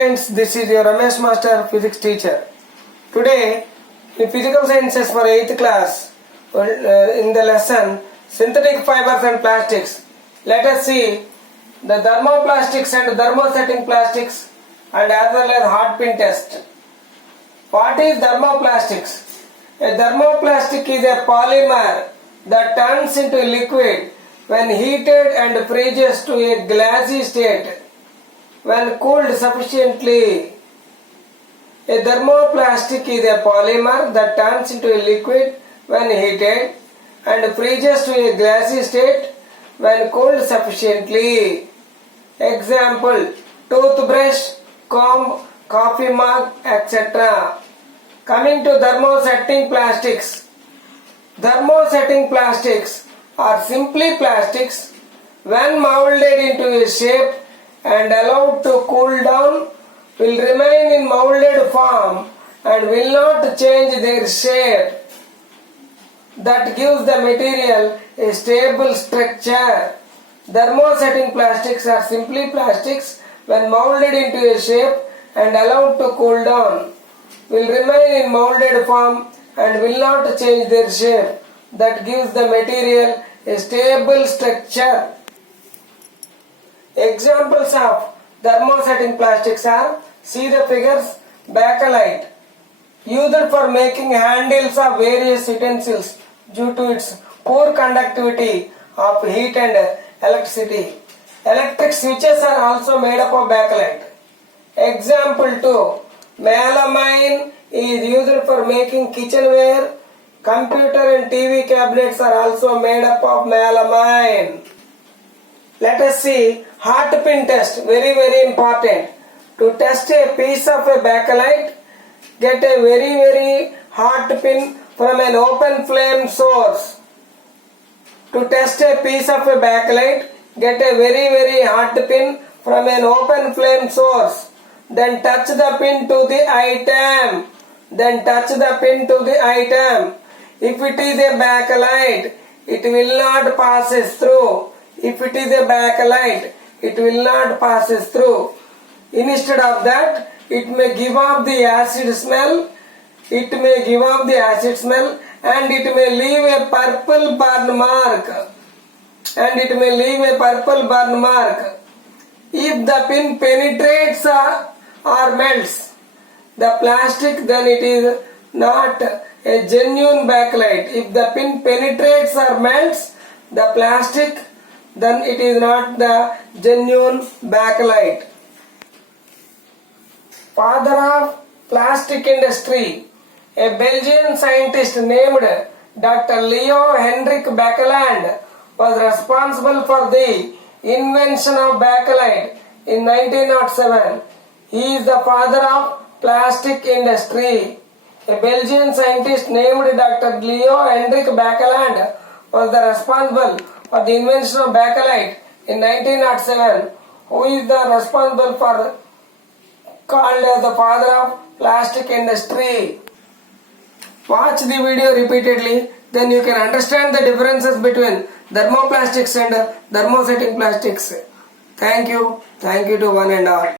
Friends, this is your Ramesh Master, physics teacher. Today, in physical sciences for 8th class, in the lesson synthetic fibers and plastics, let us see the thermoplastics and thermosetting plastics and as well as hot pin test. What is thermoplastics? A thermoplastic is a polymer that turns into liquid when heated and freezes to a glassy state. When cooled sufficiently, a thermoplastic is a polymer that turns into a liquid when heated and freezes to a glassy state when cooled sufficiently. Example: toothbrush, comb, coffee mug, etc. Coming to thermosetting plastics. Thermosetting plastics are simply plastics when molded into a shape and allowed to cool down, will remain in molded form and will not change their shape. That gives the material a stable structure. Thermosetting plastics are simply plastics when molded into a shape and allowed to cool down, will remain in molded form and will not change their shape. That gives the material a stable structure. Examples of thermosetting plastics are, see the figures, bakelite, used for making handles of various utensils due to its poor conductivity of heat and electricity. Electric switches are also made up of bakelite. Example 2, melamine is used for making kitchenware. Computer and TV cabinets are also made up of melamine. Let us see hot pin test, very important. To test a piece of a bakelite, get a very hot pin from an open flame source. To test a piece of a bakelite, get a very hot pin from an open flame source. Then touch the pin to the item. If it is a bakelite, it will not pass through. If it is a bakelite, it will not pass through. Instead of that, it may give off the acid smell. And it may leave a purple burn mark. If the pin penetrates or melts the plastic, then it is not a genuine bakelite. If the pin penetrates or melts the plastic, then it is not the genuine bakelite. Father of plastic industry, a Belgian scientist named Dr. Leo Hendrik Baekeland was responsible for the invention of bakelite in 1907. He is the father of plastic industry. A Belgian scientist named Dr. Leo Hendrik Baekeland was the responsible for the invention of bakelite in 1907. Who is the responsible for called as the father of plastic industry? Watch the video repeatedly, then you can understand the differences between thermoplastics and thermosetting plastics. Thank you to one and all.